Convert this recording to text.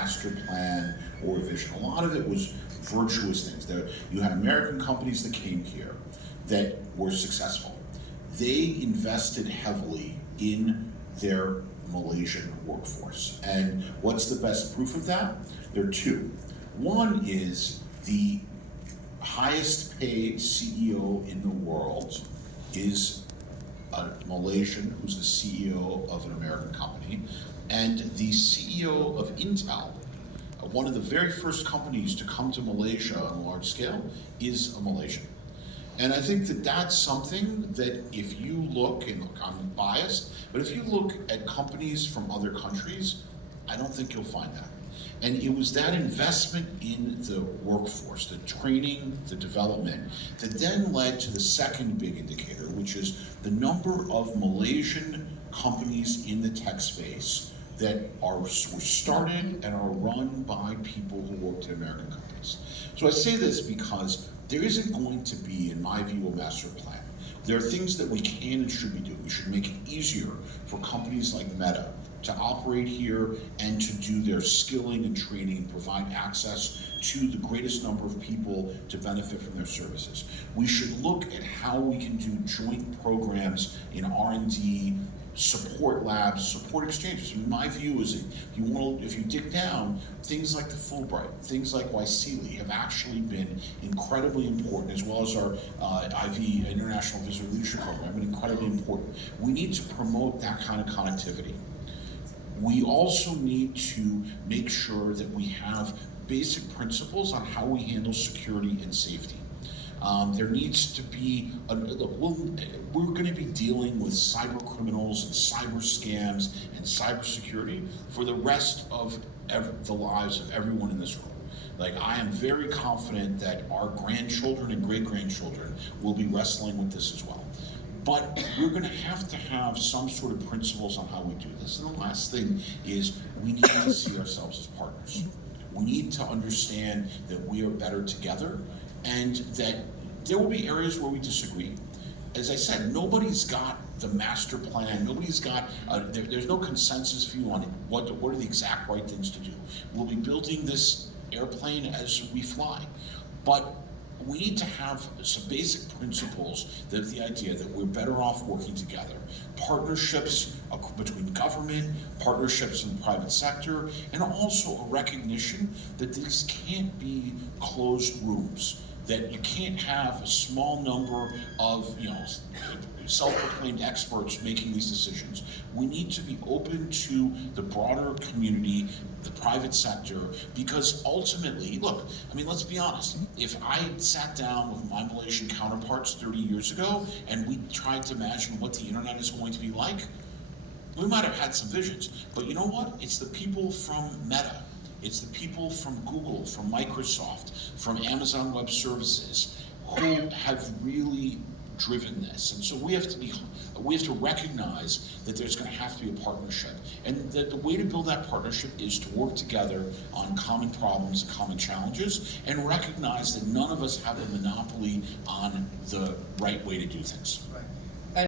master plan or a vision. A lot of it was virtuous things. You had American companies that came here that were successful. They invested heavily in their Malaysian workforce. And what's the best proof of that? There are two. One is the highest paid CEO in the world is a Malaysian who's the CEO of an American company, and the CEO of Intel, one of the very first companies to come to Malaysia on a large scale, is a Malaysian. And I think that that's something that if you look, and look, I'm biased, but if you look at companies from other countries, I don't think you'll find that. And it was that investment in the workforce, the training, the development, that then led to the second big indicator, which is the number of Malaysian companies in the tech space that were started and are run by people who worked at American companies. So I say this because there isn't going to be, in my view, a master plan. There are things that we can and should be doing. We should make it easier for companies like Meta to operate here and to do their skilling and training and provide access to the greatest number of people to benefit from their services. We should look at how we can do joint programs in R&D, support labs, support exchanges. My view is if you dig down, things like the Fulbright, things like YSEALI have actually been incredibly important, as well as our IV, International Visitor Leadership Program, have been incredibly important. We need to promote that kind of connectivity. We also need to make sure that we have basic principles on how we handle security and safety. There needs to be, look, we're going to be dealing with cyber criminals and cyber scams and cybersecurity for the rest of the lives of everyone in this room. Like, I am very confident that our grandchildren and great-grandchildren will be wrestling with this as well. But we're going to have some sort of principles on how we do this. And the last thing is we need to see ourselves as partners. We need to understand that we are better together and that there will be areas where we disagree. As I said, nobody's got the master plan. Nobody's got, there's no consensus view on what are the exact right things to do. We'll be building this airplane as we fly. But we need to have some basic principles that the idea that we're better off working together. Partnerships between government, partnerships in the private sector, and also a recognition that these can't be closed rooms, that you can't have a small number of, self-proclaimed experts making these decisions. We need to be open to the broader community, the private sector, because ultimately, look, I mean, let's be honest. If I sat down with my Malaysian counterparts 30 years ago and we tried to imagine what the internet is going to be like, we might have had some visions. But you know what? It's the people from Meta. It's the people from Google, from Microsoft, from Amazon Web Services who have really driven this. And so we have to recognize that there's going to have to be a partnership. And that the way to build that partnership is to work together on common problems, common challenges, and recognize that none of us have a monopoly on the right way to do things.